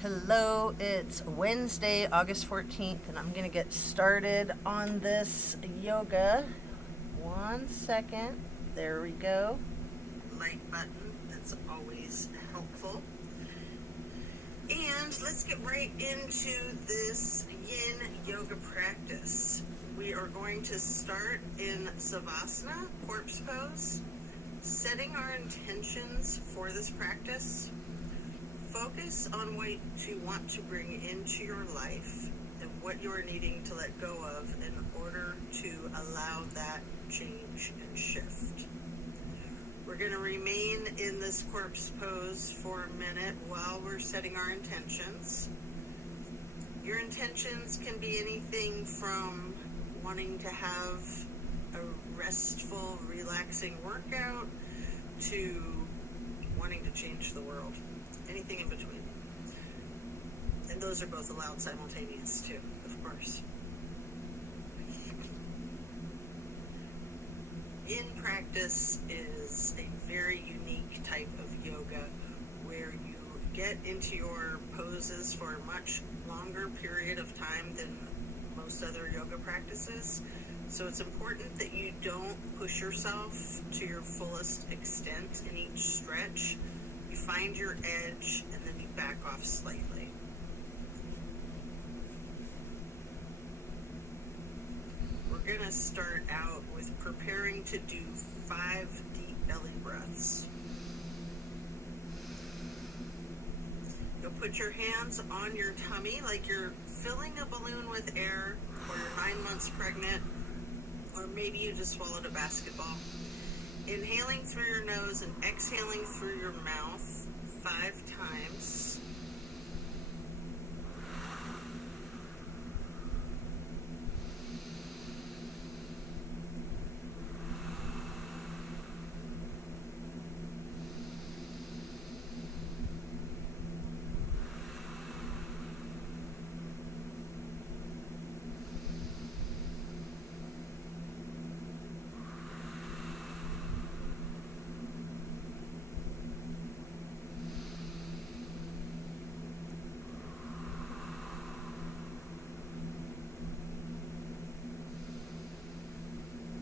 Hello, it's Wednesday, August 14th, and I'm going to get started on this yoga. 1 second. There we go. Like button, that's always helpful. And let's get right into this yin yoga practice. We are going to start in Savasana, corpse pose, setting our intentions for this practice. Focus on what you want to bring into your life and what you are needing to let go of in order to allow that change and shift. We're going to remain in this corpse pose for a minute while we're setting our intentions. Your intentions can be anything from wanting to have a restful, relaxing workout to wanting to change the world. Anything in between. And those are both allowed simultaneous too, of course. Yin practice is a very unique type of yoga where you get into your poses for a much longer period of time than most other yoga practices. So it's important that you don't push yourself to your fullest extent in each stretch. You find your edge and then you back off slightly. We're going to start out with preparing to do 5 deep belly breaths. You'll put your hands on your tummy like you're filling a balloon with air, or you're 9 months pregnant, or maybe you just swallowed a basketball. Inhaling through your nose and exhaling through your mouth 5 times.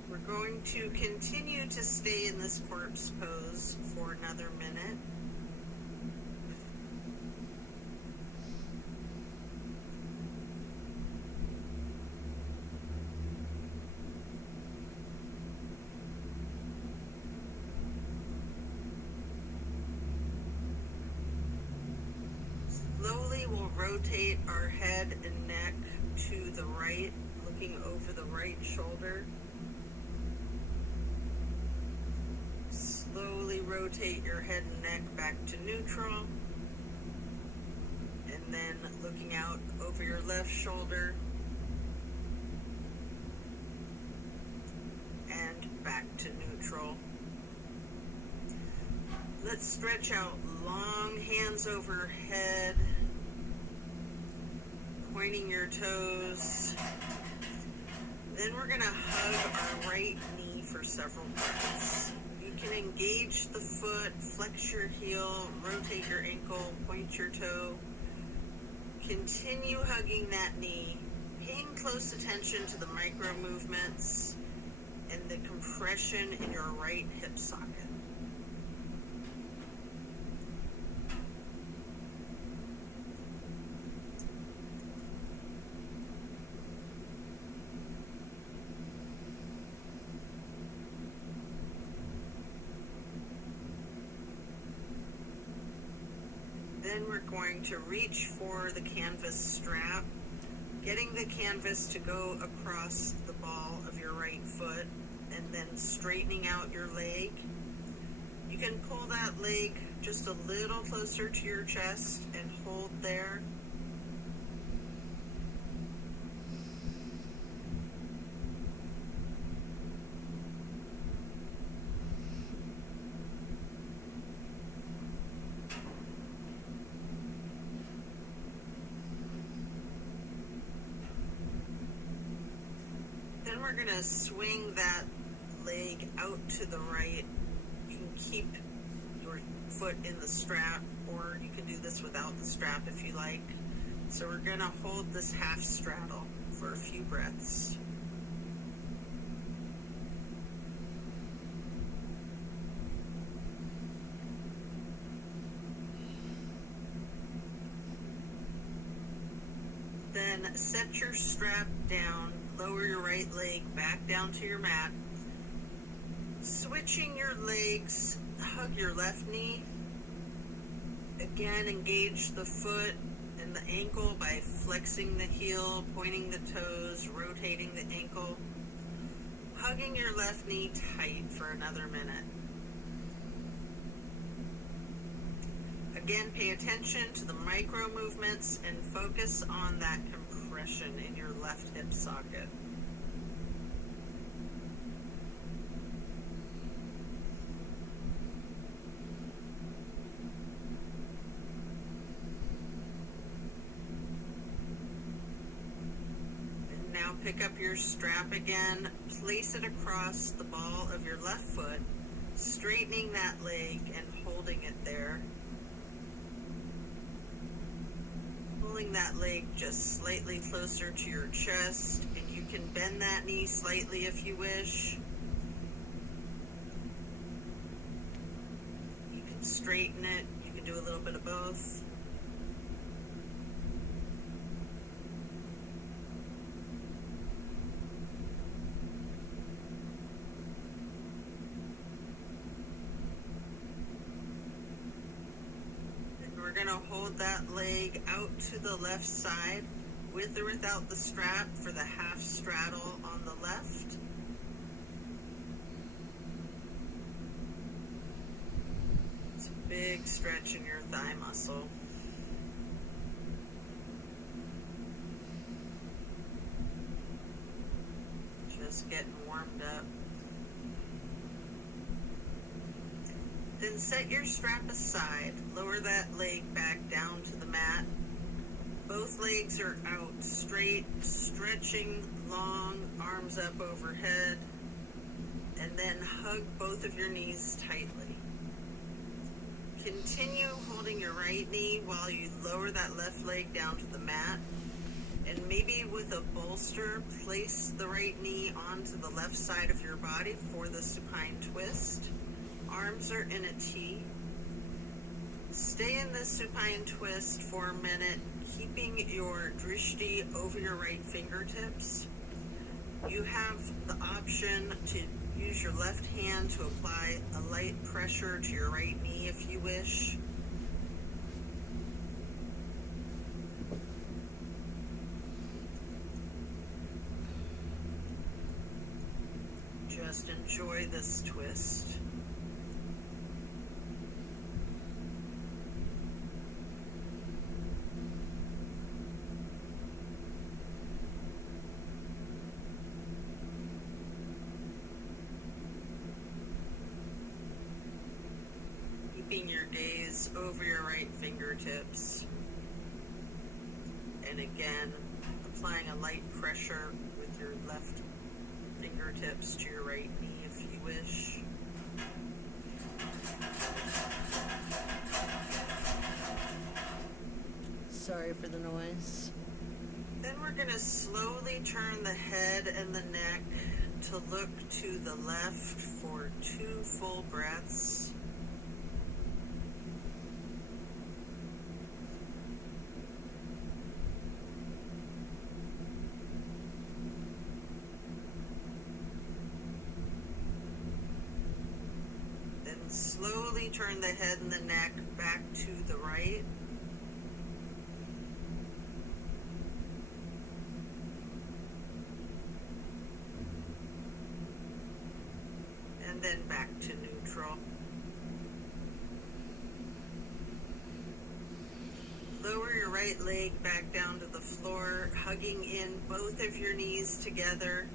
We're going to continue to stay in this corpse pose for another minute. Slowly we'll rotate our head and neck to the right, looking over the right shoulder. Slowly rotate your head and neck back to neutral, and then looking out over your left shoulder and back to neutral. Let's stretch out long, hands overhead, pointing your toes. Then we're going to hug our right knee for several breaths. You can engage the foot, flex your heel, rotate your ankle, point your toe. Continue hugging that knee, paying close attention to the micro movements and the compression in your right hip socket. Then we're going to reach for the canvas strap, getting the canvas to go across the ball of your right foot, and then straightening out your leg. You can pull that leg just a little closer to your chest and hold there. Then we're going to swing that leg out to the right. You can keep your foot in the strap, or you can do this without the strap if you like. So we're going to hold this half straddle for a few breaths. Then set your strap down, lower your right leg back down to your mat. Switching your legs, hug your left knee. Again, engage the foot and the ankle by flexing the heel, pointing the toes, rotating the ankle. Hugging your left knee tight for another minute. Again, pay attention to the micro movements and focus on that compression in your left hip socket. And now pick up your strap again, place it across the ball of your left foot, straightening that leg and holding it there. Pulling that leg just slightly closer to your chest, and you can bend that knee slightly if you wish. You can straighten it, you can do a little bit of both. We're going to hold that leg out to the left side with or without the strap for the half straddle on the left. It's a big stretch in your thigh muscle. Just getting warmed up. Then set your strap aside, lower that leg back down to the mat. Both legs are out straight, stretching long, arms up overhead, and then hug both of your knees tightly. Continue holding your right knee while you lower that left leg down to the mat, and maybe with a bolster, place the right knee onto the left side of your body for the supine twist. Arms are in a T. Stay in this supine twist for a minute, keeping your drishti over your right fingertips. You have the option to use your left hand to apply a light pressure to your right knee if you wish. Just enjoy this twist. Keeping your gaze over your right fingertips. And again, applying a light pressure with your left fingertips to your right knee if you wish. Sorry for the noise. Then we're going to slowly turn the head and the neck to look to the left for 2 full breaths. Then slowly turn the head and the neck back to the right. And then back to neutral. Lower your right leg back down to the floor, hugging in both of your knees together,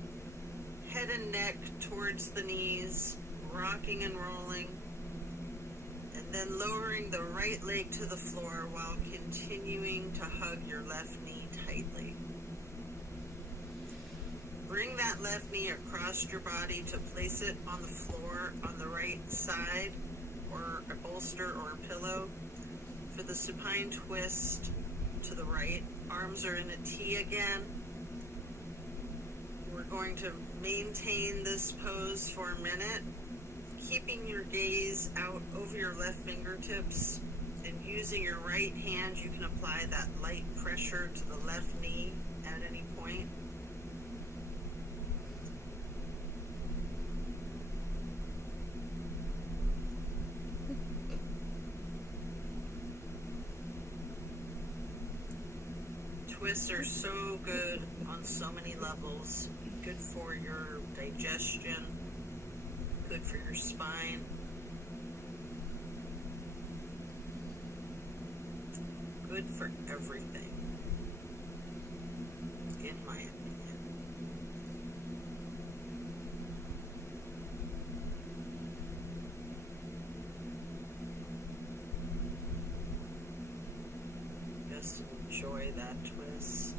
head and neck towards the knees, rocking and rolling, and then lowering the right leg to the floor while continuing to hug your left knee tightly. Bring that left knee across your body to place it on the floor on the right side, or a bolster or a pillow. with a supine twist to the right. Arms are in a T again. We're going to maintain this pose for a minute, keeping your gaze out over your left fingertips, and using your right hand, you can apply that light pressure to the left knee at any point. Twists are so good on so many levels. Good for your digestion, good for your spine. Good for everything, in my opinion. Just enjoy that twist.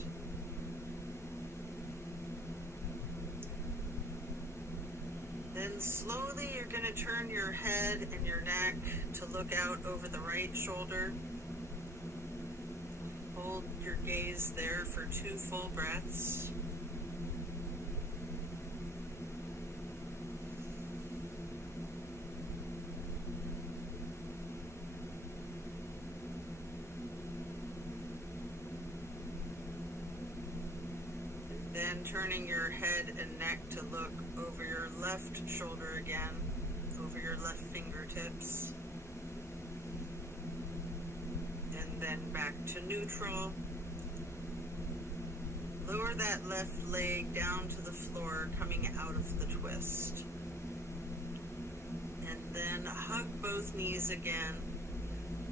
Then slowly you're going to turn your head and your neck to look out over the right shoulder. Hold your gaze there for 2 full breaths. And then turning your head and neck to look over your left shoulder again, over your left fingertips. Then back to neutral. Lower that left leg down to the floor, coming out of the twist. And then hug both knees again,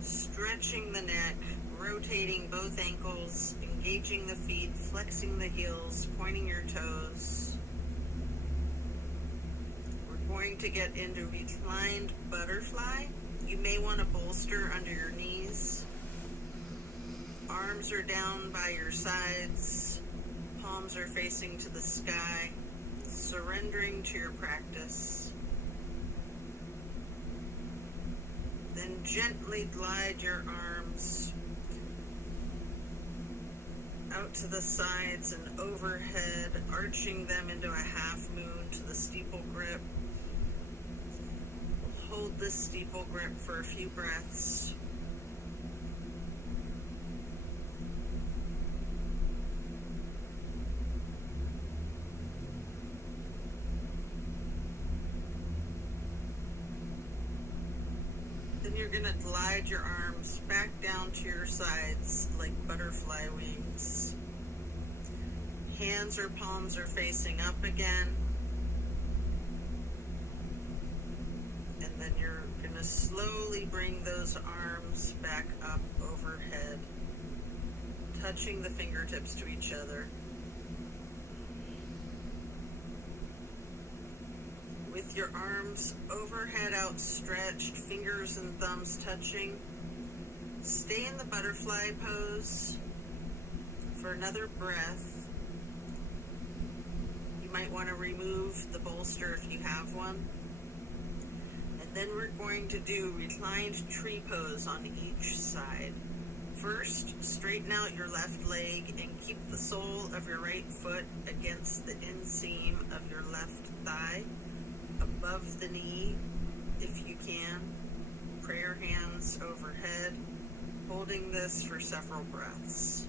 stretching the neck, rotating both ankles, engaging the feet, flexing the heels, pointing your toes. We're going to get into reclined butterfly. You may want to bolster under your knees. Arms are down by your sides, palms are facing to the sky, surrendering to your practice. Then gently glide your arms out to the sides and overhead, arching them into a half moon to the steeple grip. Hold this steeple grip for a few breaths. Then you're going to glide your arms back down to your sides like butterfly wings. Hands or palms are facing up again. And then you're going to slowly bring those arms back up overhead, touching the fingertips to each other. With your arms overhead outstretched, fingers and thumbs touching, stay in the butterfly pose for another breath. You might want to remove the bolster if you have one. And then we're going to do reclined tree pose on each side. First, straighten out your left leg and keep the sole of your right foot against the inseam of your left thigh, above the knee if you can. Prayer hands overhead, holding this for several breaths.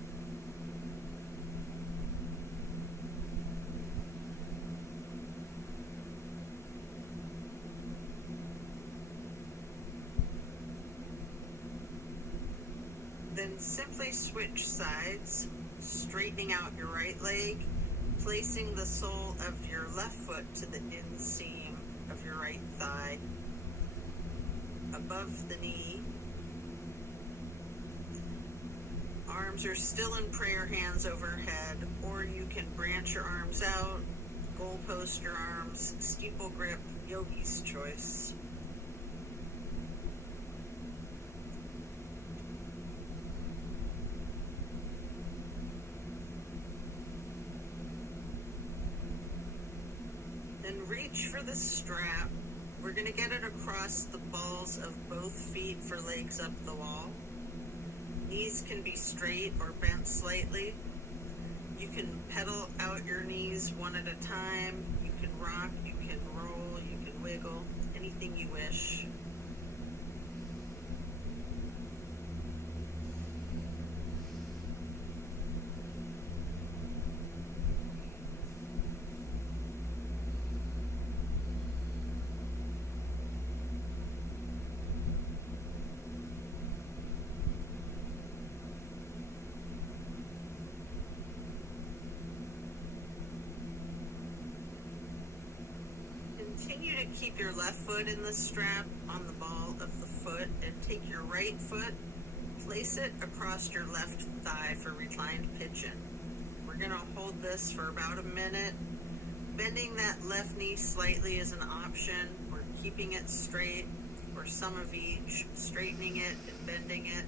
Then simply switch sides, straightening out your right leg, placing the sole of your left foot to the inseam of your right thigh, above the knee. Arms are still in prayer hands overhead, or you can branch your arms out, goalpost your arms, steeple grip, yogi's choice. Then reach for the strap. We're going to get it across the balls of both feet for legs up the wall. Knees can be straight or bent slightly. You can pedal out your knees one at a time. You can rock, you can roll, you can wiggle, anything you wish. Continue to keep your left foot in the strap on the ball of the foot and take your right foot, place it across your left thigh for reclined pigeon. We're going to hold this for about a minute. Bending that left knee slightly is an option, or keeping it straight, or some of each, straightening it and bending it.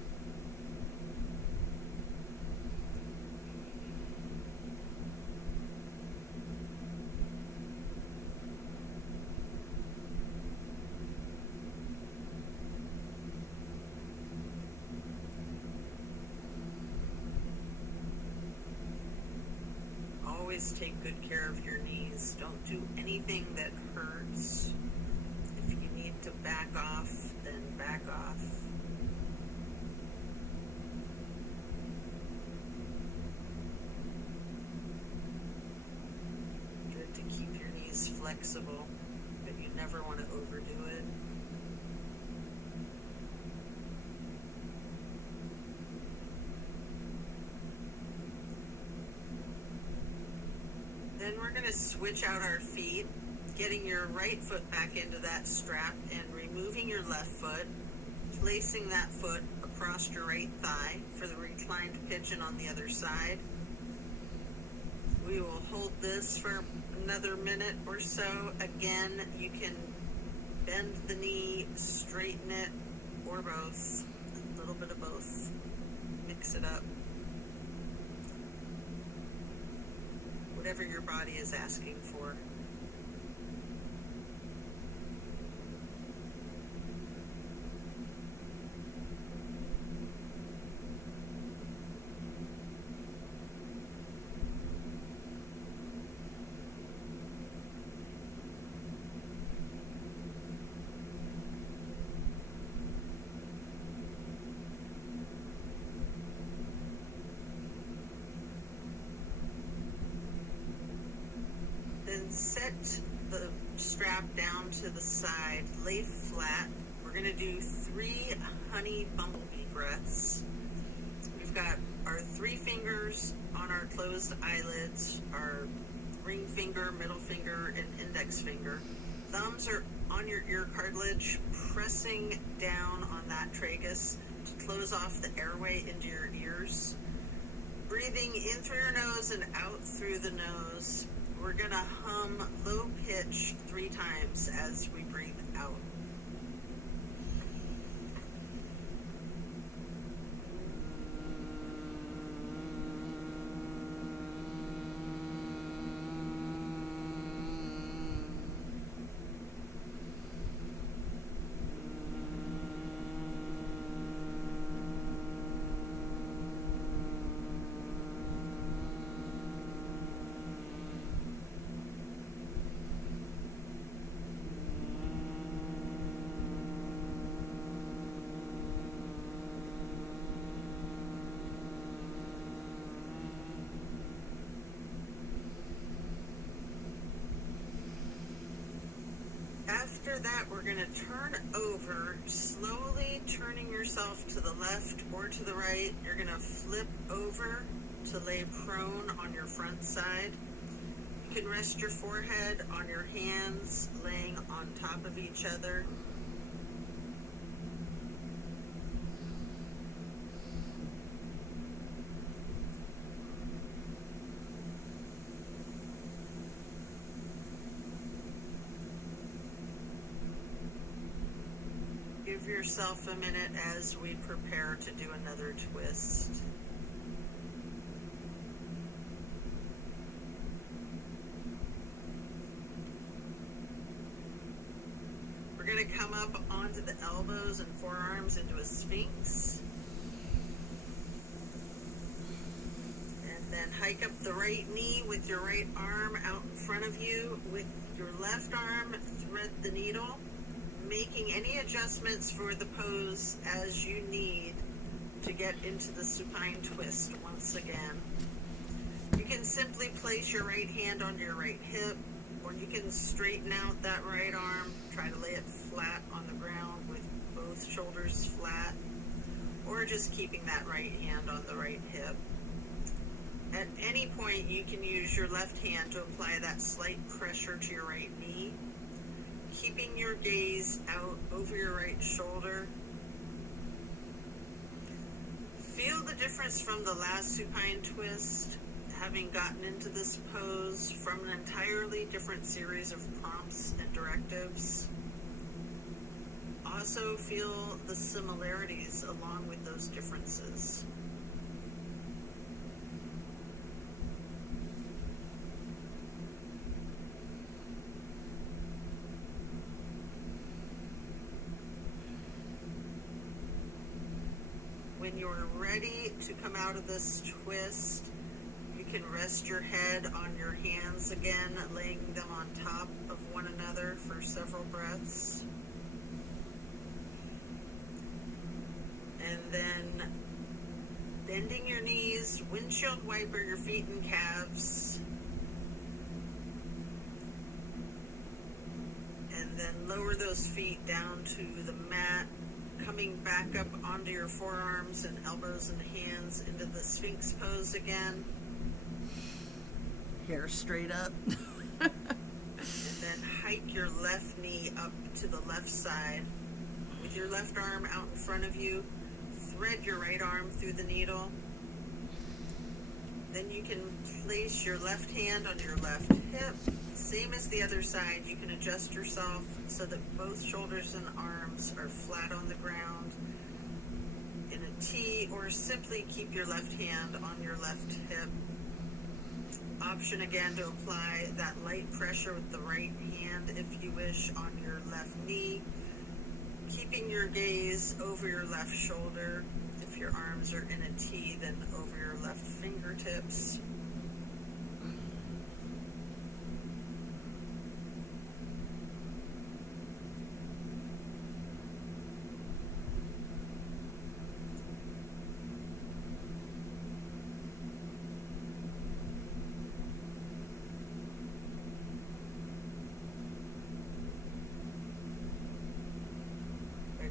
Always take good care of your knees. Don't do anything that hurts. If you need to back off, then back off. Good to keep your knees flexible, but you never want to overdo it. Then we're going to switch out our feet, getting your right foot back into that strap and removing your left foot, placing that foot across your right thigh for the reclined pigeon on the other side. We will hold this for another minute or so. Again, you can bend the knee, straighten it, or both. A little bit of both. Mix it up. Whatever your body is asking for. Then set the strap down to the side, lay flat. We're going to do 3 honey bumblebee breaths. We've got our 3 fingers on our closed eyelids, our ring finger, middle finger, and index finger. Thumbs are on your ear cartilage, pressing down on that tragus to close off the airway into your ears. Breathing in through your nose and out through the nose. We're going to hum low pitch 3 times as we breathe out. After that, we're going to turn over, slowly turning yourself to the left or to the right. You're going to flip over to lay prone on your front side. You can rest your forehead on your hands, laying on top of each other. Give yourself a minute as we prepare to do another twist. We're going to come up onto the elbows and forearms into a sphinx. Then hike up the right knee with your right arm out in front of you. With your left arm, thread the needle, making any adjustments for the pose as you need to get into the supine twist once again. You can simply place your right hand on your right hip, or you can straighten out that right arm, try to lay it flat on the ground with both shoulders flat, or just keeping that right hand on the right hip. At any point, you can use your left hand to apply that slight pressure to your right knee, keeping your gaze out over your right shoulder. Feel the difference from the last supine twist, having gotten into this pose from an entirely different series of prompts and directives. Also feel the similarities along with those differences. When you're ready to come out of this twist, you can rest your head on your hands again, laying them on top of one another for several breaths. And then bending your knees, windshield wiper your feet and calves. And then lower those feet down to the mat, coming back up onto your forearms and elbows and hands into the Sphinx pose again. Hair straight up. And then hike your left knee up to the left side. With your left arm out in front of you, thread your right arm through the needle. Then you can place your left hand on your left hip. Same as the other side, you can adjust yourself so that both shoulders and arms are flat on the ground in a T, or simply keep your left hand on your left hip. Option again to apply that light pressure with the right hand, if you wish, on your left knee, keeping your gaze over your left shoulder. If your arms are in a T, then over your left fingertips.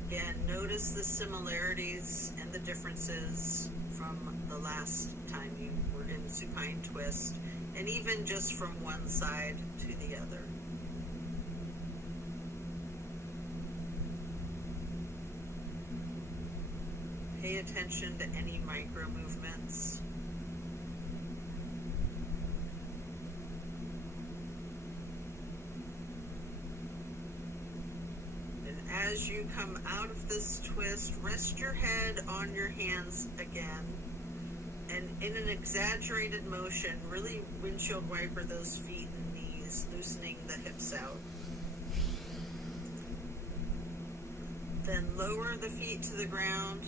Again, notice the similarities and the differences from the last time you were in supine twist, and even just from one side to the other. Pay attention to any micro movements. As you come out of this twist, rest your head on your hands again, and in an exaggerated motion, really windshield wiper those feet and knees, loosening the hips out. Then lower the feet to the ground,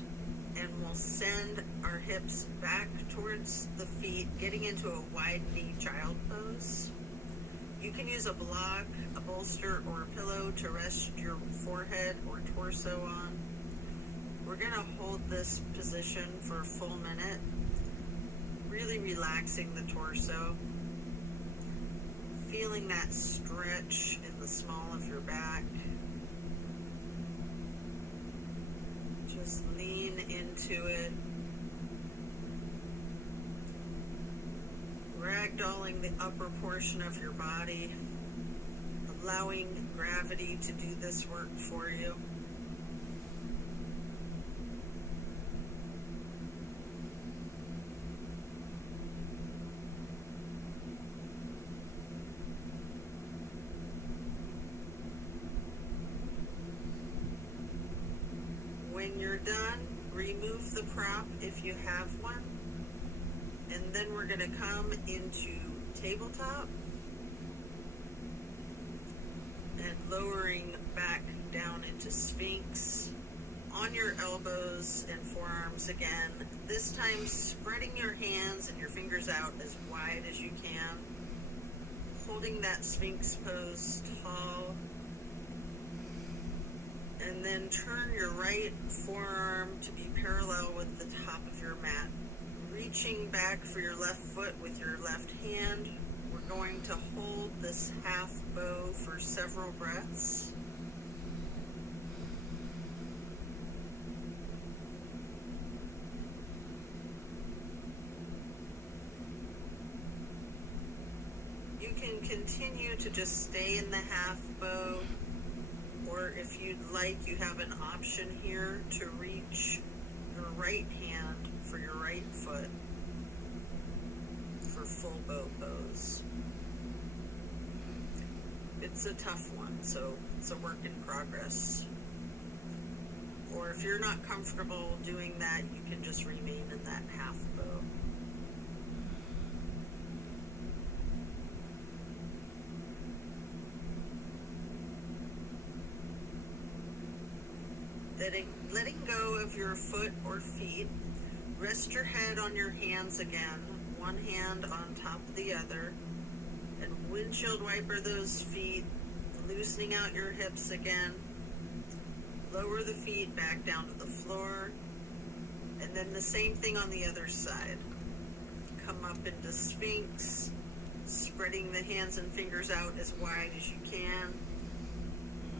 and we'll send our hips back towards the feet, getting into a wide knee child pose. You can use a block, a bolster, or a pillow to rest your forehead or torso on. We're going to hold this position for a full minute, really relaxing the torso, feeling that stretch in the small of your back. Just lean into it. Ragdolling the upper portion of your body, allowing gravity to do this work for you. When you're done, remove the prop if you have one. And then we're going to come into tabletop and lowering back down into Sphinx on your elbows and forearms again. This time spreading your hands and your fingers out as wide as you can, holding that Sphinx pose tall, and then turn your right forearm to be parallel with the top of your mat. Reaching back for your left foot with your left hand, we're going to hold this half bow for several breaths. You can continue to just stay in the half bow, or if you'd like, you have an option here to reach your right hand for your right foot for full bow pose. It's a tough one, so it's a work in progress. Or if you're not comfortable doing that, you can just remain in that half bow. Letting go of your foot or feet, rest your head on your hands again, one hand on top of the other, and windshield wiper those feet, loosening out your hips again. Lower the feet back down to the floor, and then the same thing on the other side. Come up into Sphinx, spreading the hands and fingers out as wide as you can,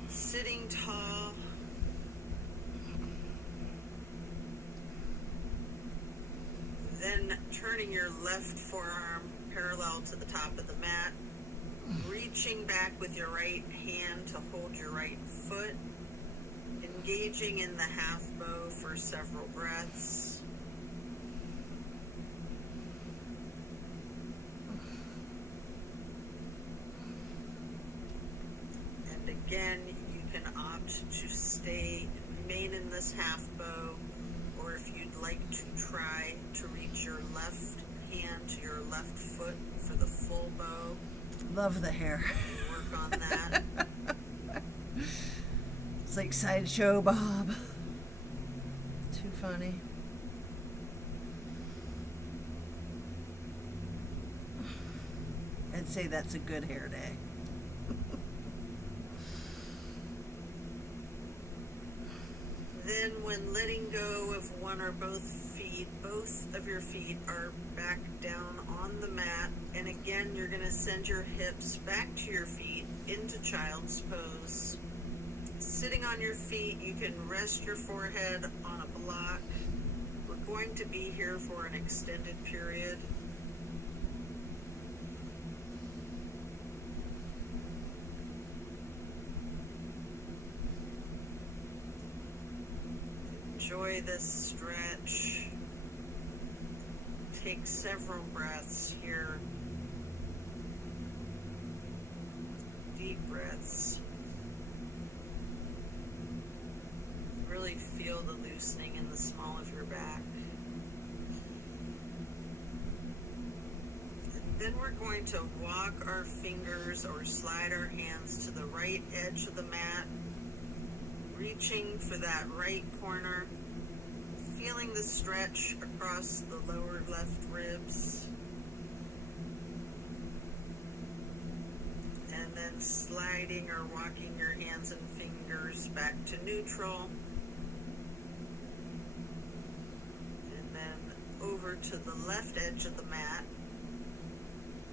sitting tall. Then turning your left forearm parallel to the top of the mat, reaching back with your right hand to hold your right foot, engaging in the half bow for several breaths. And again, you can opt to remain in this half bow, or if you'd like to try to reach your left hand to your left foot for the full bow. Love the hair. Work on that. It's like Sideshow Bob. Too funny. I'd say that's a good hair day. Then when letting go of one or both feet, both of your feet are back down on the mat. And again, you're going to send your hips back to your feet into child's pose. Sitting on your feet, you can rest your forehead on a block. We're going to be here for an extended period. Enjoy this stretch. Take several breaths here. Deep breaths. Really feel the loosening in the small of your back. And then we're going to walk our fingers or slide our hands to the right edge of the mat, reaching for that right corner, feeling the stretch across the lower left ribs, and then sliding or walking your hands and fingers back to neutral, and then over to the left edge of the mat,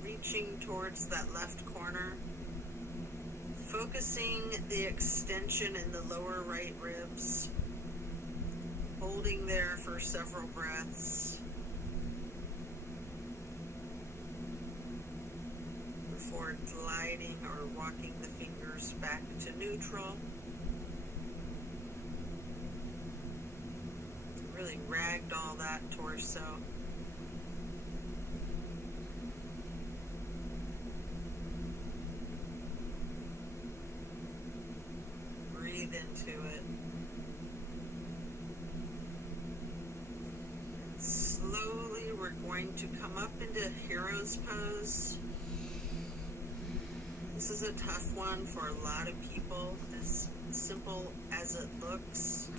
reaching towards that left corner, focusing the extension in the lower right ribs, holding there for several breaths before gliding or walking the fingers back to neutral. Really ragdoll that torso. Breathe into it. And slowly we're going to come up into hero's pose. This is a tough one for a lot of people, as simple as it looks.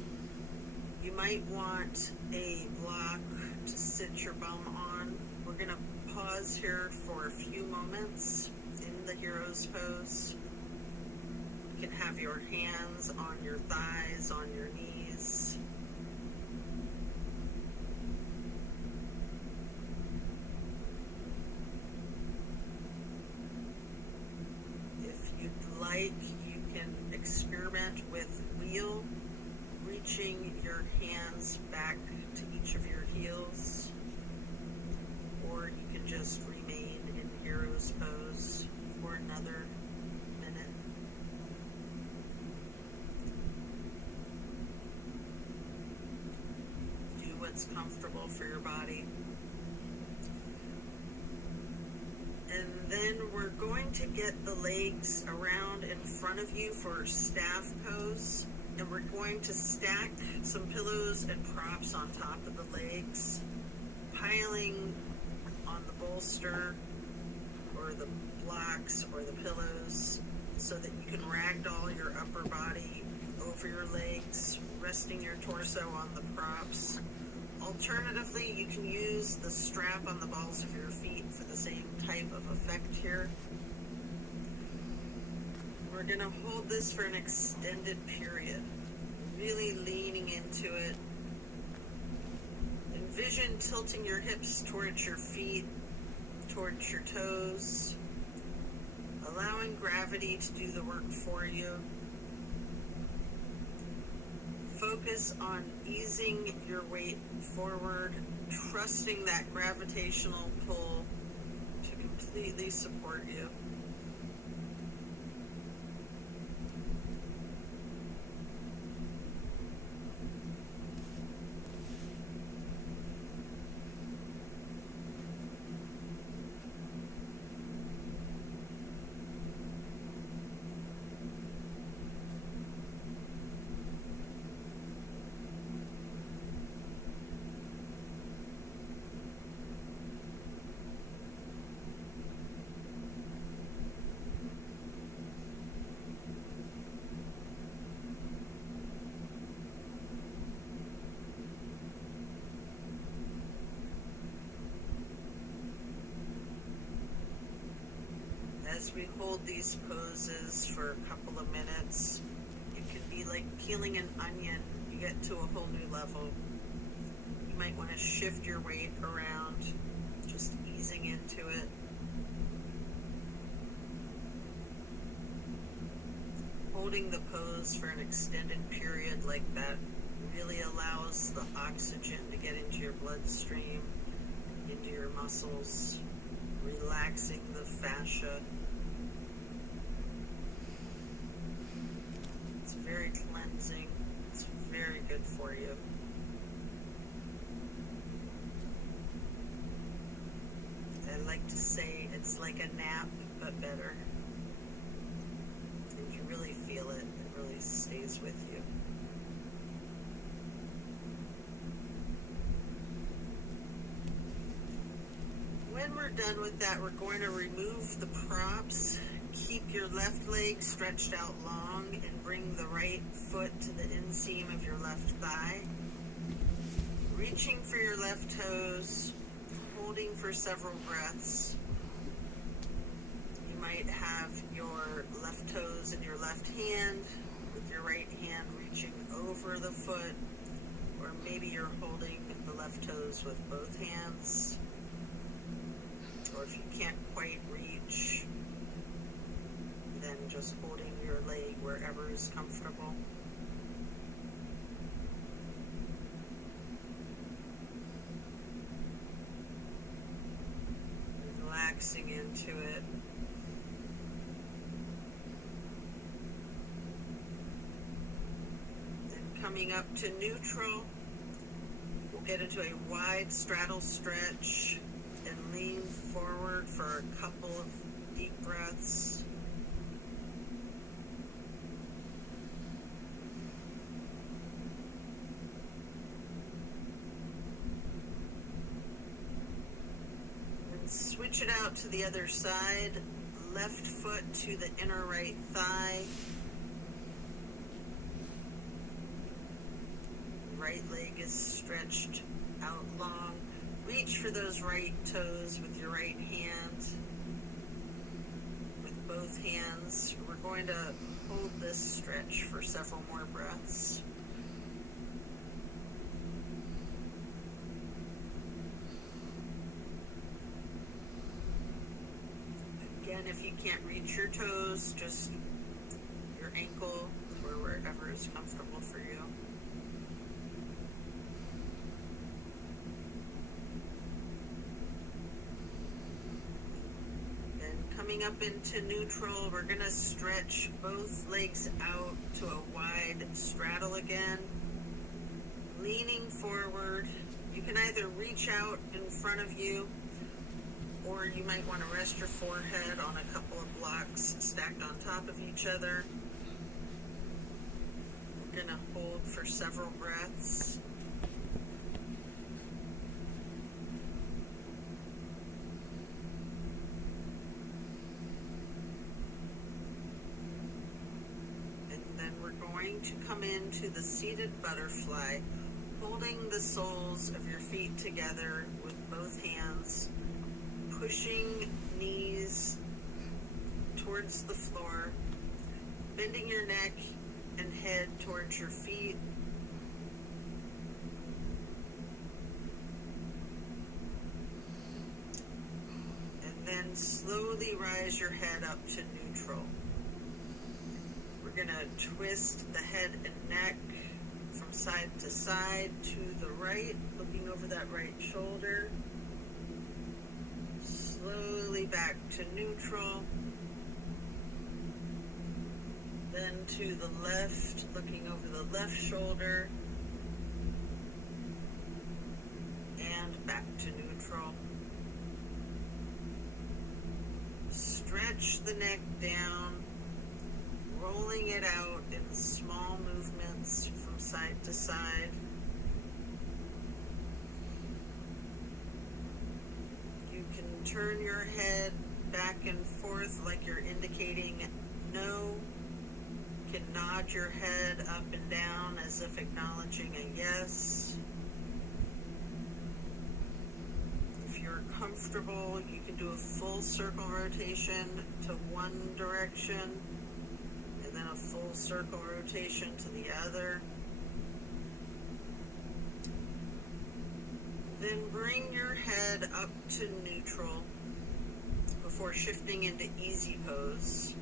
You might want a block to sit your bum on. We're going to pause here for a few moments in the hero's pose. You can have your hands on your thighs, on your knees. If you'd like, you can experiment with wheel, reaching your hands back to each of your heels, or you can just remain in hero's pose for another minute. Do what's comfortable for your body. And then we're going to get the legs around in front of you for staff pose. And we're going to stack some pillows and props on top of the legs, piling on the bolster or the blocks or the pillows so that you can ragdoll your upper body over your legs, resting your torso on the props. Alternatively, you can use the strap on the balls of your feet for the same type of effect here. We're going to hold this for an extended period, really leaning into it. Envision tilting your hips towards your feet, towards your toes, allowing gravity to do the work for you. Focus on easing your weight forward, trusting that gravitational pull to completely support you. As we hold these poses for a couple of minutes, it can be like peeling an onion. You get to a whole new level. You might want to shift your weight around, just easing into it. Holding the pose for an extended period like that really allows the oxygen to get into your bloodstream, into your muscles, relaxing the fascia. It's very cleansing. It's very good for you. I like to say it's like a nap, but better. And you really feel it. It really stays with you. When we're done with that, we're going to remove the props. Keep your left leg stretched out long and bring the right foot to the inseam of your left thigh. Reaching for your left toes, holding for several breaths. You might have your left toes in your left hand, with your right hand reaching over the foot, or maybe you're holding the left toes with both hands. Or if you can't quite reach, then just holding your leg wherever is comfortable. Relaxing into it. Then coming up to neutral, we'll get into a wide straddle stretch and lean forward for a couple of deep breaths. And switch it out to the other side. Left foot to the inner right thigh. Right leg is stretched out long. reach for those right toes with your right hand, with both hands. We're going to hold this stretch for several more breaths. Again, if you can't reach your toes, just your ankle or wherever is comfortable for you. Coming up into neutral, we're going to stretch both legs out to a wide straddle again, leaning forward. You can either reach out in front of you, or you might want to rest your forehead on a couple of blocks stacked on top of each other. We're going to hold for several breaths. To come into the seated butterfly, holding the soles of your feet together with both hands, pushing knees towards the floor, bending your neck and head towards your feet. And then slowly rise your head up to neutral. We're going to twist the head and neck from side to side to the right, looking over that right shoulder. Slowly back to neutral. Then to the left, looking over the left shoulder. And back to neutral. Stretch the neck down, rolling it out in small movements from side to side. You can turn your head back and forth like you're indicating no. You can nod your head up and down as if acknowledging a yes. If you're comfortable, you can do a full circle rotation to one direction, then a full circle rotation to the other. Then bring your head up to neutral before shifting into easy pose.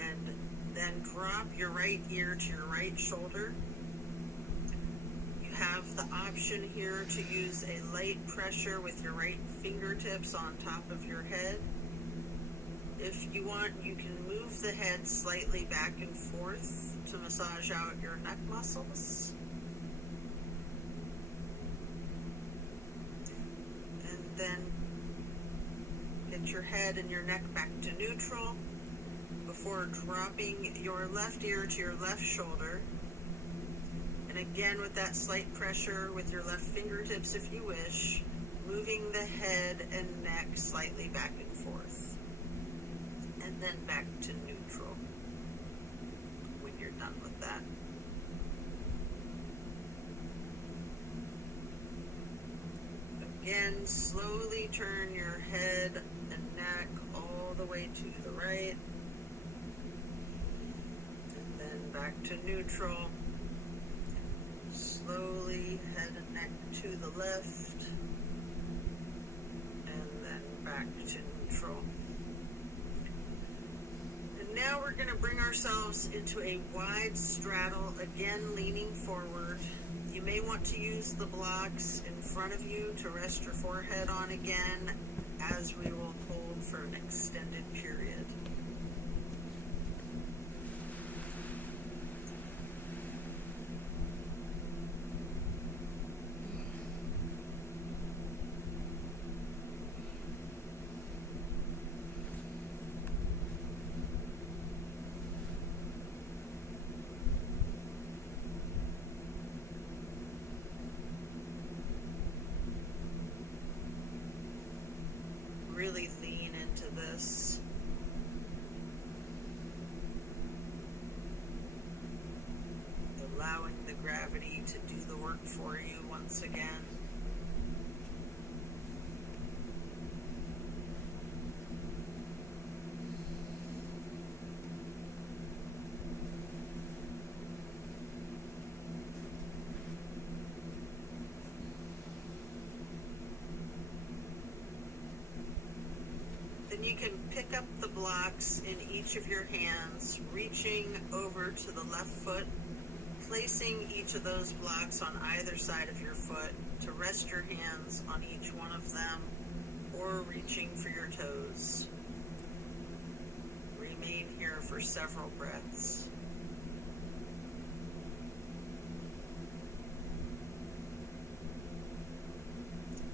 And then drop your right ear to your right shoulder. You have the option here to use a light pressure with your right fingertips on top of your head. If you want, you can move the head slightly back and forth to massage out your neck muscles. And then get your head and your neck back to neutral before dropping your left ear to your left shoulder. And again, with that slight pressure with your left fingertips if you wish, moving the head and neck slightly back and forth. And then back to neutral when you're done with that. Again, slowly turn your head and neck all the way to the right. And then back to neutral. Slowly head and neck to the left. And then back to neutral. Now we're going to bring ourselves into a wide straddle, again leaning forward. You may want to use the blocks in front of you to rest your forehead on again, as we will hold for an extended period. Really lean into this. Allowing the gravity to do the work for you once again. Then you can pick up the blocks in each of your hands, reaching over to the left foot, placing each of those blocks on either side of your foot to rest your hands on each one of them, or reaching for your toes. Remain here for several breaths.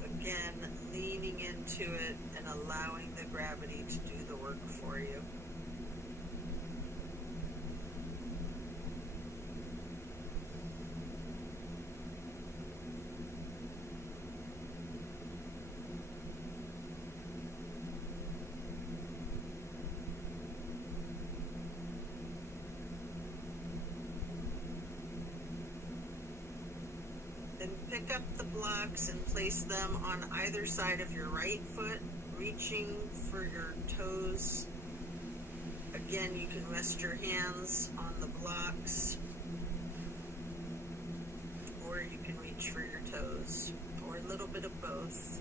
Again, leaning into it and allowing the gravity to do the work for you. Then pick up the blocks and place them on either side of your right foot, reaching for your toes. Again, you can rest your hands on the blocks, or you can reach for your toes, or a little bit of both.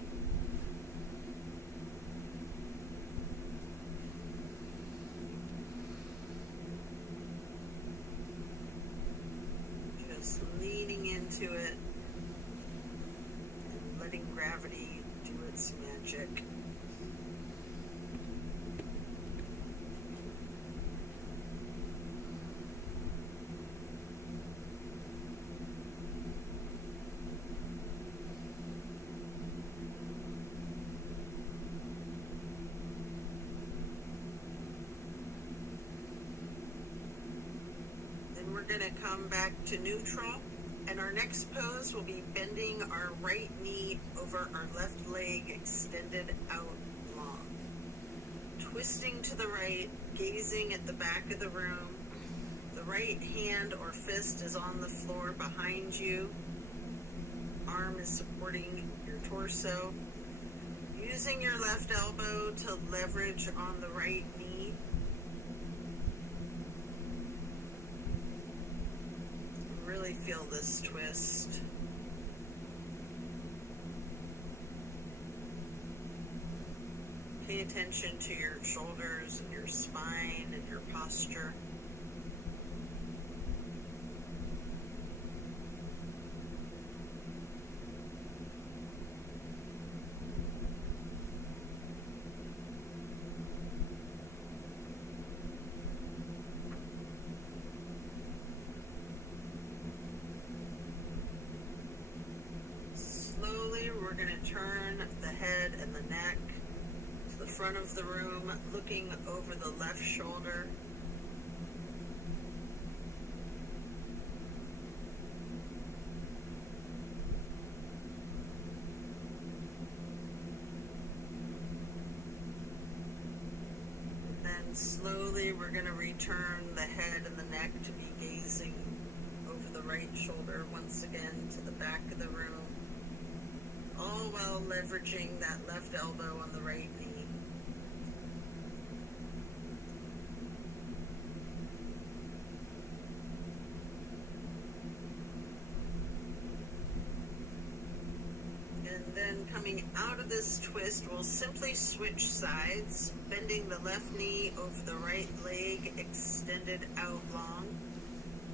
Just leaning into it, letting gravity do its magic. Then we're going to come back to neutral. And our next pose will be bending our right knee over our left leg, extended out long. Twisting to the right, gazing at the back of the room. The right hand or fist is on the floor behind you. Arm is supporting your torso. Using your left elbow to leverage on the right knee. Really feel this twist. Pay attention to your shoulders and your spine and your posture. We're going to turn the head and the neck to the front of the room, looking over the left shoulder. And then slowly we're going to return the head and the neck to be gazing over the right shoulder once again to the back of the room. All while leveraging that left elbow on the right knee. And then coming out of this twist, we'll simply switch sides, bending the left knee over the right leg, extended out long.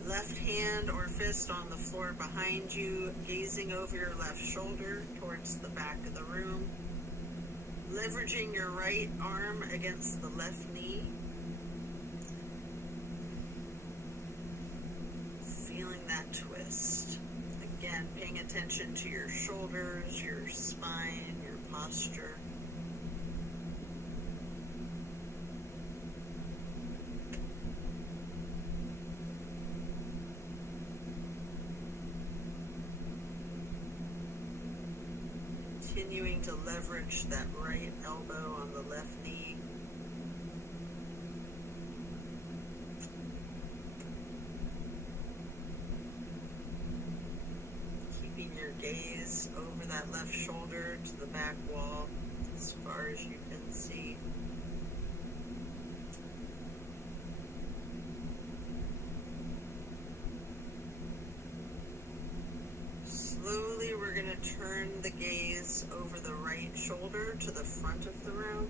Left hand or fist on the floor behind you, gazing over your left shoulder towards the back of the room. Leveraging your right arm against the left knee. Feeling that twist. Again, paying attention to your shoulders, your spine, your posture. Continuing to leverage that right elbow on the left knee. Keeping your gaze over that left shoulder to the back wall as far as you can see. Slowly, we're going to turn the gaze over the right shoulder to the front of the room.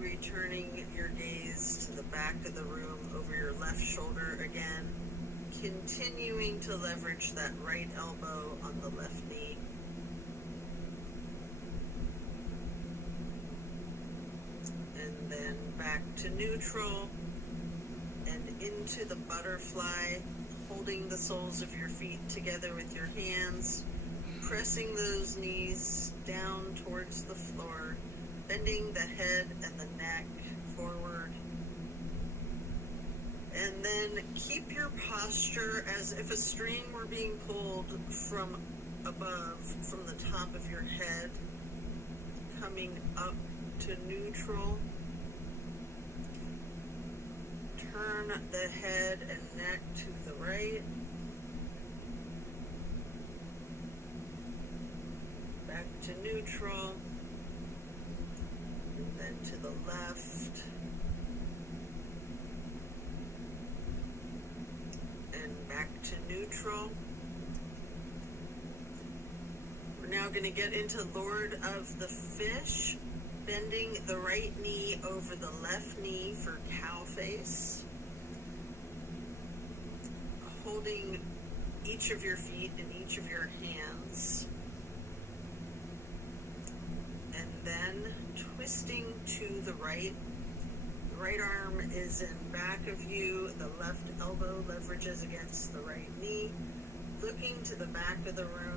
returning your gaze to the back of the room over your left shoulder again, continuing to leverage that right elbow on the left knee. And then back to neutral and into the butterfly, holding the soles of your feet together with your hands, pressing those knees down towards the floor, bending the head and the neck forward. And then keep your posture as if a string were being pulled from above, from the top of your head, coming up to neutral. Turn the head and neck to the right. Back to neutral. And then to the left. And back to neutral. We're now going to get into Lord of the Fish, bending the right knee over the left knee for cow face. Holding each of your feet in each of your hands. And then twisting to the right. The right arm is in back of you. The left elbow leverages against the right knee. Looking to the back of the room.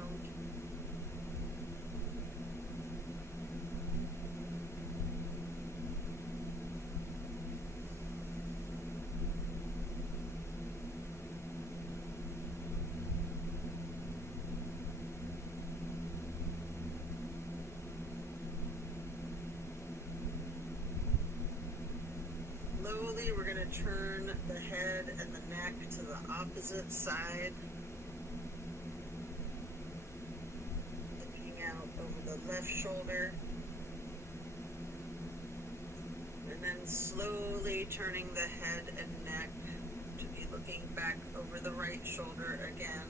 Slowly, we're going to turn the head and the neck to the opposite side. Looking out over the left shoulder. And then slowly turning the head and neck to be looking back over the right shoulder again.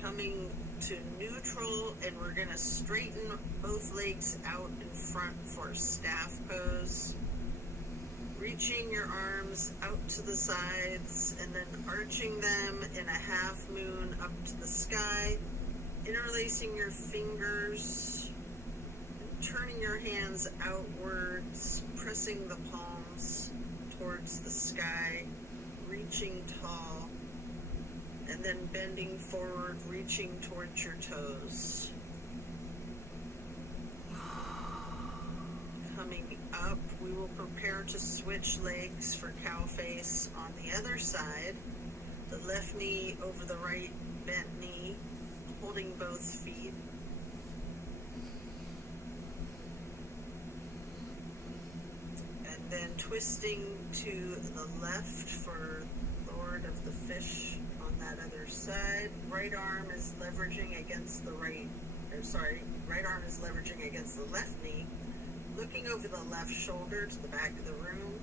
Coming to neutral, and we're going to straighten both legs out in front for staff pose. Reaching your arms out to the sides and then arching them in a half moon up to the sky. Interlacing your fingers and turning your hands outwards, pressing the palms towards the sky, reaching tall. And then bending forward, reaching towards your toes. Coming up, we will prepare to switch legs for cow face on the other side. The left knee over the right bent knee, holding both feet. And then twisting to the left for Lord of the Fish. That other side, right arm is leveraging against the right arm is leveraging against the left knee, looking over the left shoulder to the back of the room.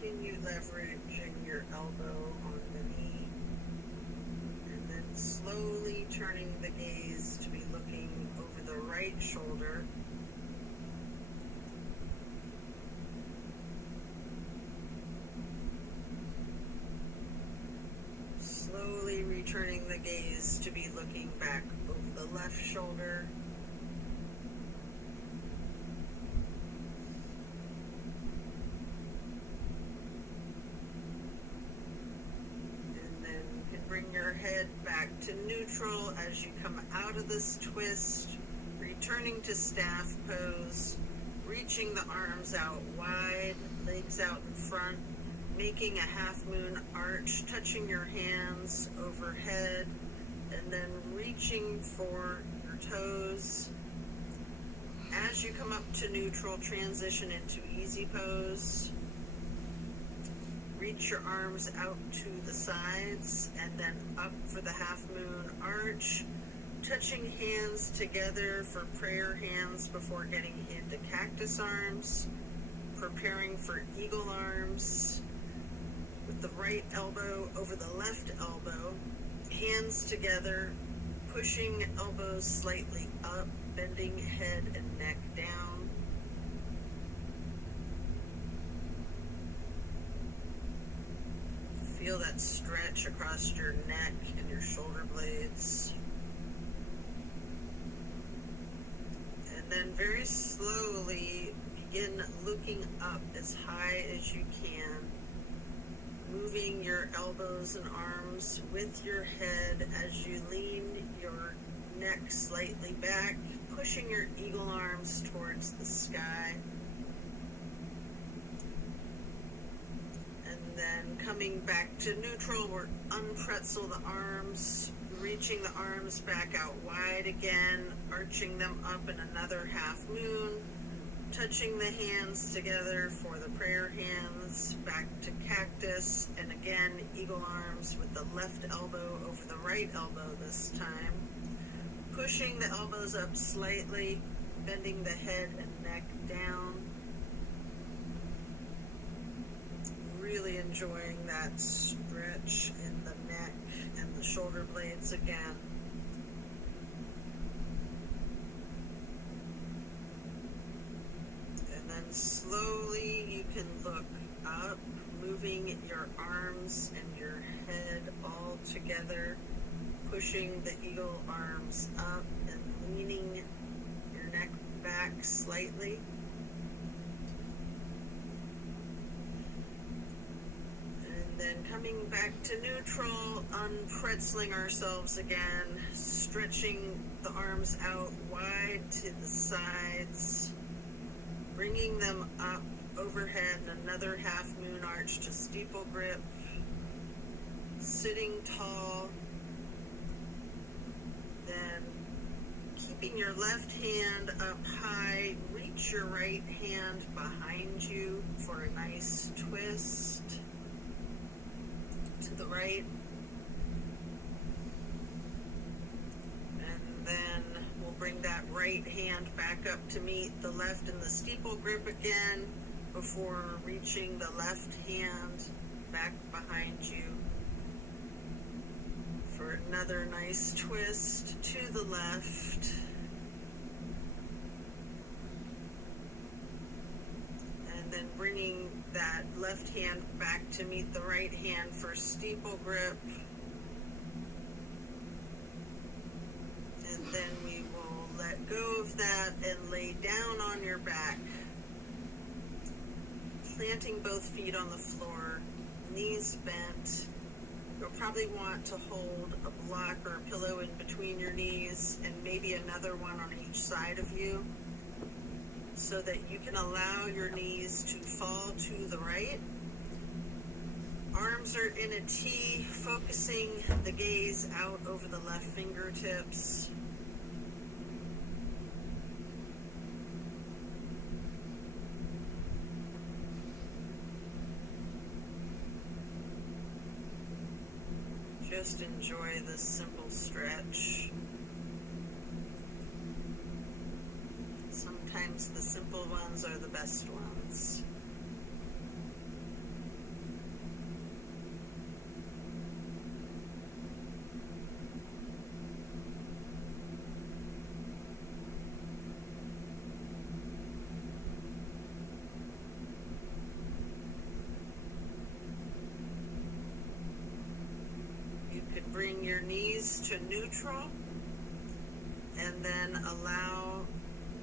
Continue leveraging your elbow on the knee, and then slowly turning the gaze to be looking over the right shoulder. Slowly returning the gaze to be looking back over the left shoulder. Bring your head back to neutral as you come out of this twist, returning to staff pose, reaching the arms out wide, legs out in front, making a half moon arch, touching your hands overhead, and then reaching for your toes. As you come up to neutral, transition into easy pose. reach your arms out to the sides and then up for the half moon arch, touching hands together for prayer hands before getting into cactus arms, preparing for eagle arms, with the right elbow over the left elbow, hands together, pushing elbows slightly up, bending head and neck down. Feel that stretch across your neck and your shoulder blades. And then very slowly begin looking up as high as you can, moving your elbows and arms with your head as you lean your neck slightly back, pushing your eagle arms towards the sky. And then coming back to neutral, we're unpretzel the arms, reaching the arms back out wide again, arching them up in another half moon, touching the hands together for the prayer hands, back to cactus, and again, eagle arms with the left elbow over the right elbow this time. Pushing the elbows up slightly, bending the head and neck down. Really enjoying that stretch in the neck and the shoulder blades again. And then slowly you can look up, moving your arms and your head all together, pushing the eagle arms up and leaning your neck back slightly. And then coming back to neutral, unpretzeling ourselves again, stretching the arms out wide to the sides, bringing them up overhead, another half moon arch to steeple grip, sitting tall. Then keeping your left hand up high, reach your right hand behind you for a nice twist to the right. And then we'll bring that right hand back up to meet the left in the steeple grip again before reaching the left hand back behind you for another nice twist to the left. And then bringing that left hand back to meet the right hand for steeple grip. And then we will let go of that and lay down on your back, planting both feet on the floor, knees bent. You'll probably want to hold a block or a pillow in between your knees and maybe another one on each side of you so that you can allow your knees to fall to the right. Arms are in a T, focusing the gaze out over the left fingertips. Just enjoy this simple stretch. Sometimes the simple ones are the best ones. Bring your knees to neutral and then allow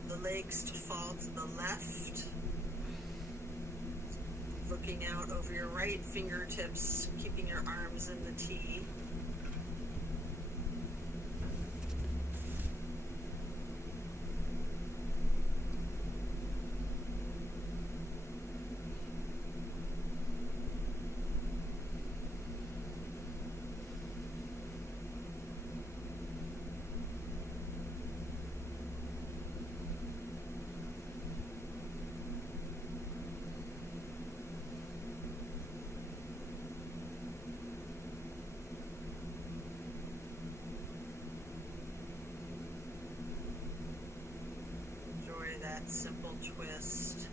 the legs to fall to the left, looking out over your right fingertips, keeping your arms in the T. simple twist.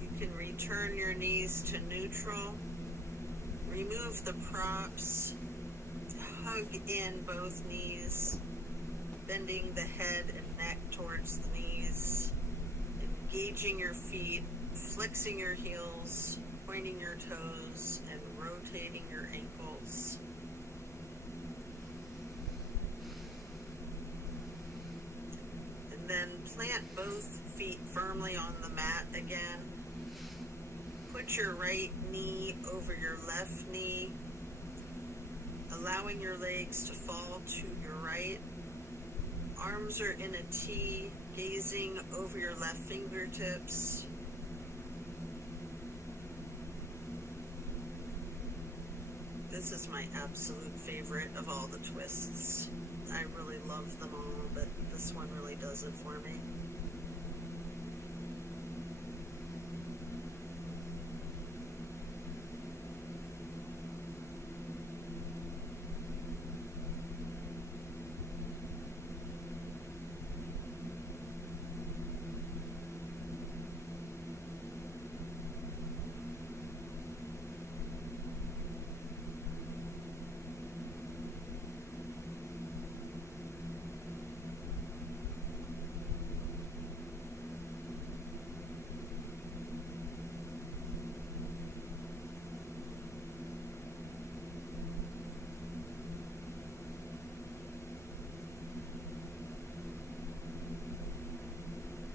You can return your knees to neutral. Remove the props. Hug in both knees, bending the head and neck towards the knees, engaging your feet, flexing your heels, pointing your toes, and rotating your ankles. And then plant both feet firmly on the mat again. Put your right knee over your left knee, allowing your legs to fall to your right. Arms are in a T, gazing over your left fingertips. This is my absolute favorite of all the twists. I really love them all, but this one really does it for me.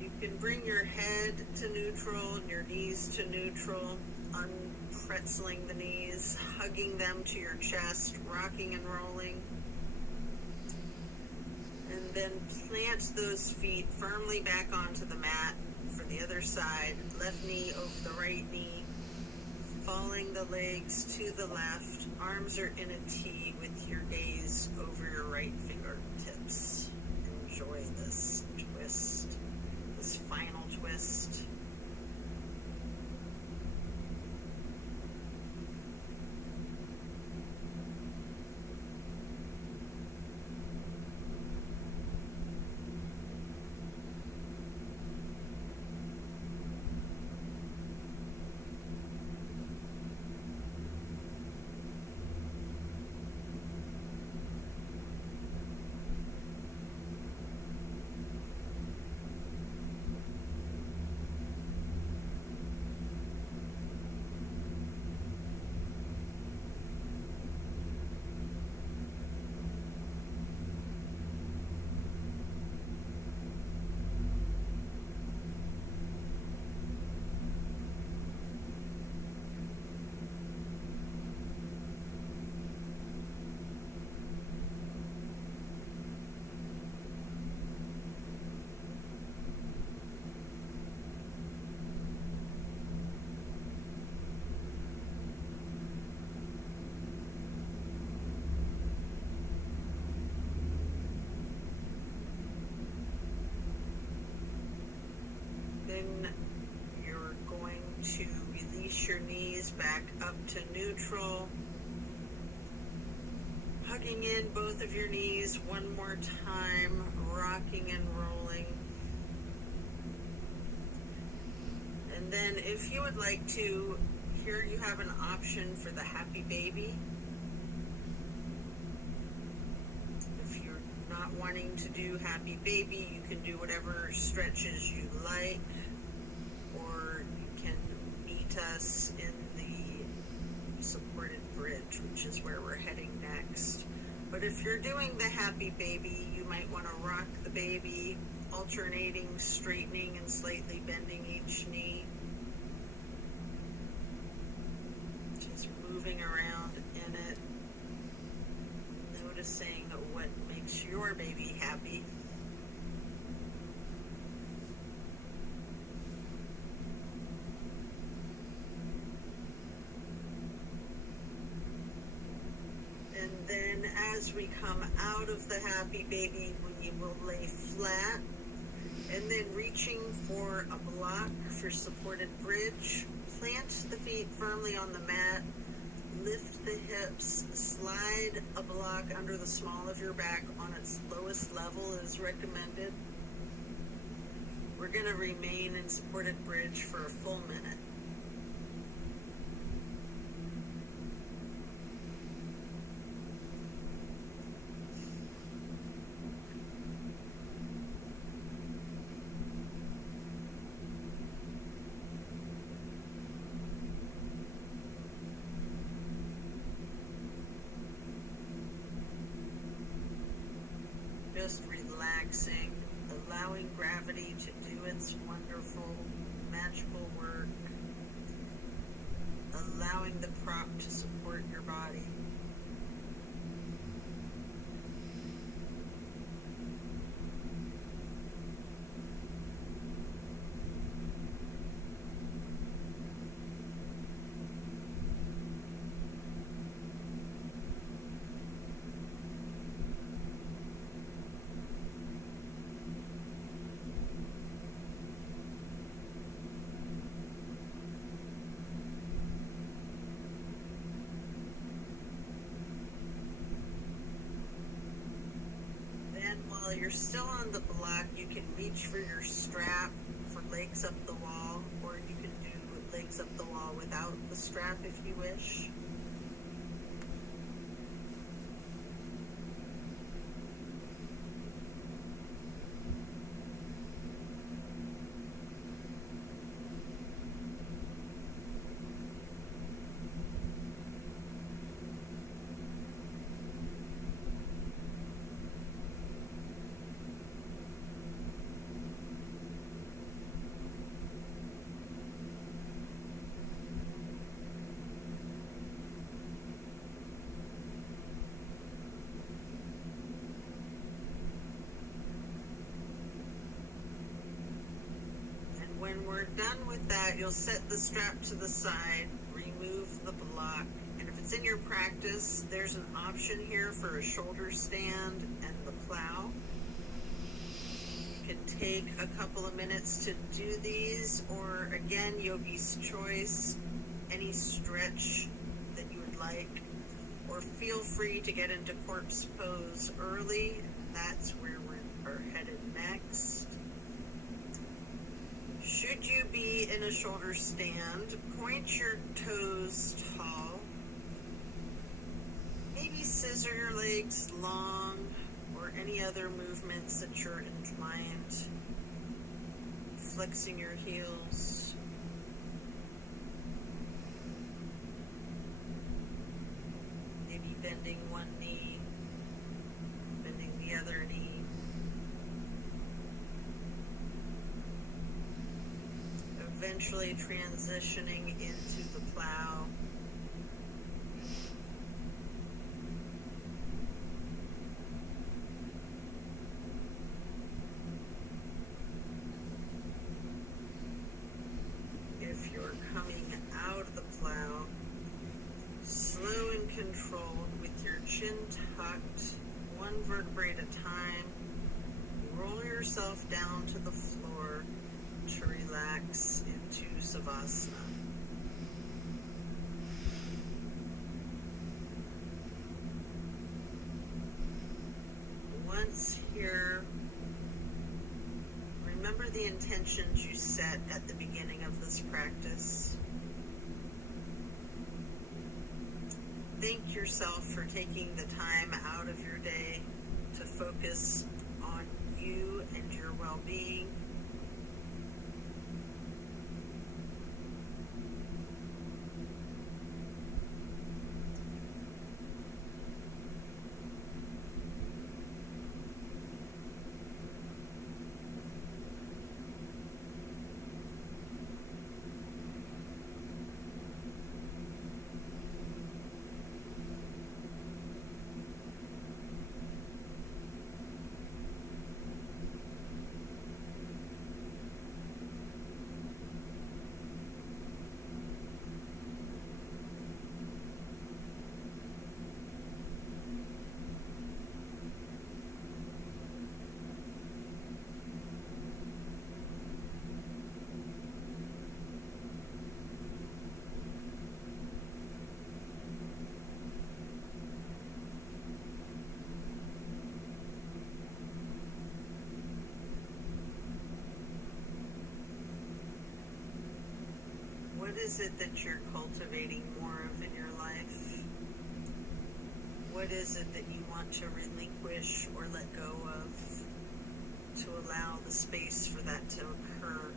You can bring your head to neutral and your knees to neutral, unpretzeling the knees, hugging them to your chest, rocking and rolling. And then plant those feet firmly back onto the mat for the other side, left knee over the right knee, falling the legs to the left, arms are in a T with your gaze over your right fingertips. Enjoy this twist. This final twist. Then you're going to release your knees back up to neutral, hugging in both of your knees one more time, rocking and rolling. And then if you would like to, here you have an option for the happy baby. If you're not wanting to do happy baby, you can do whatever stretches you like, or you can meet us in the supported bridge, which is where we're heading next. But if you're doing the happy baby, you might want to rock the baby, alternating, straightening, and slightly bending each knee. Just moving around in it, noticing what makes your baby happy. And then as we come out of the happy baby, we will lay flat, and then reaching for a block for supported bridge, plant the feet firmly on the mat, Lift the hips, slide a block under the small of your back on its lowest level as recommended. We're going to remain in supported bridge for a full minute. Just relaxing, allowing gravity to do its wonderful, magical work, allowing the prop to support your body. While you're still on the block, you can reach for your strap for legs up the wall, or you can do legs up the wall without the strap if you wish. When we're done with that, you'll set the strap to the side, remove the block, and if it's in your practice, there's an option here for a shoulder stand and the plow. You can take a couple of minutes to do these, or again, yogi's choice, any stretch that you would like, or feel free to get into corpse pose early. That's where we are headed next. Should you be in a shoulder stand, point your toes tall. Maybe scissor your legs long, or any other movements that you're inclined. Flexing your heels. Maybe bending one knee, bending the other knee. Eventually transitioning into the plow. If you're coming out of the plow, slow and controlled with your chin tucked, one vertebrae at a time, roll yourself down to the floor to relax into Savasana. Once here, remember the intentions you set at the beginning of this practice. Thank yourself for taking the time out of your day to focus on you and your well-being. What is it that you're cultivating more of in your life? What is it that you want to relinquish or let go of to allow the space for that to occur?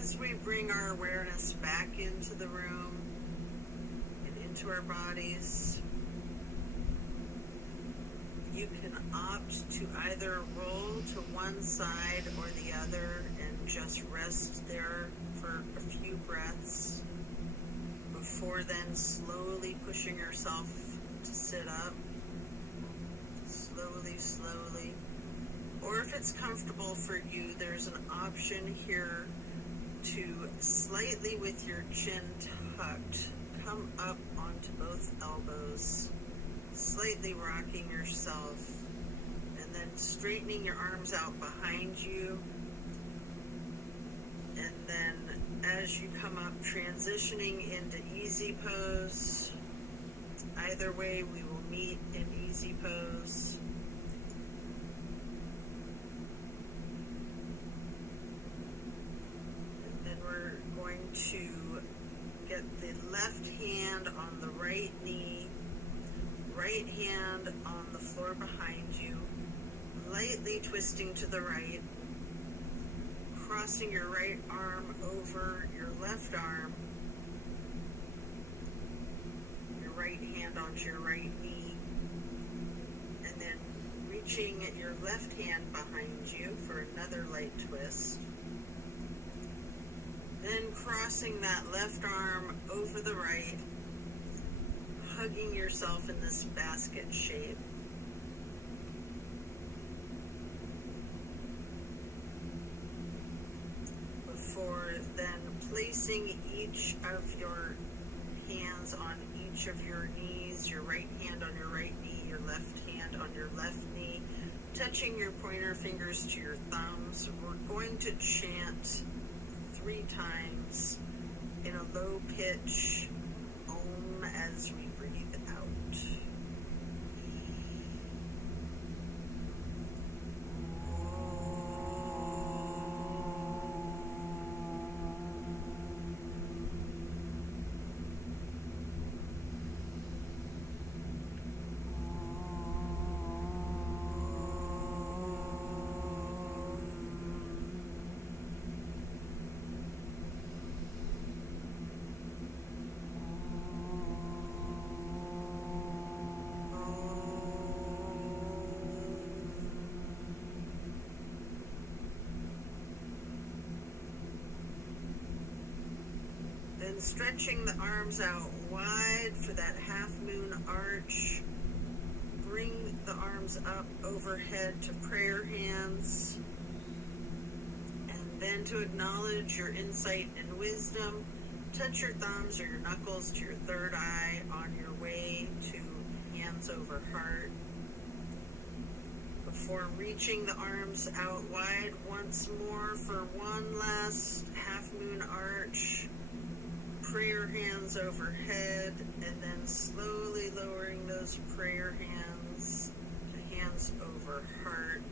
As we bring our awareness back into the room and into our bodies, you can opt to either roll to one side or the other and just rest there for a few breaths before then slowly pushing yourself to sit up. Slowly, slowly. Or if it's comfortable for you, there's an option here to slightly with your chin tucked, come up onto both elbows, slightly rocking yourself, and then straightening your arms out behind you. And then as you come up, transitioning into easy pose. Either way, we will meet in easy pose. To get the left hand on the right knee, right hand on the floor behind you, lightly twisting to the right, crossing your right arm over your left arm, your right hand onto your right knee, and then reaching your left hand behind you for another light twist. Then crossing that left arm over the right, hugging yourself in this basket shape. Before then placing each of your hands on each of your knees, your right hand on your right knee, your left hand on your left knee, touching your pointer fingers to your thumbs. We're going to chant 3 times in a low pitch Om as we breathe out. Then stretching the arms out wide for that half moon arch. Bring the arms up overhead to prayer hands. And then to acknowledge your insight and wisdom, touch your thumbs or your knuckles to your third eye on your way to hands over heart. Before reaching the arms out wide once more for one last half moon arch. Prayer hands overhead, and then slowly lowering those prayer hands to hands over heart,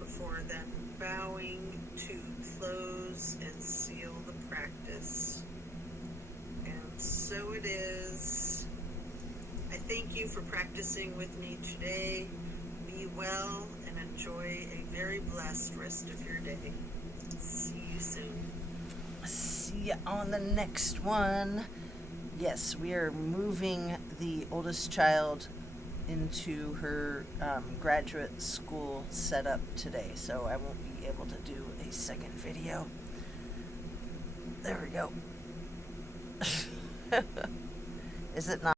before then bowing to close and seal the practice. so it is. I thank you for practicing with me today. Be well and enjoy a very blessed rest of your day. See you soon. See ya on the next one. Yes, we are moving the oldest child into her graduate school setup today, so I won't be able to do a second video. There we go. Is it not?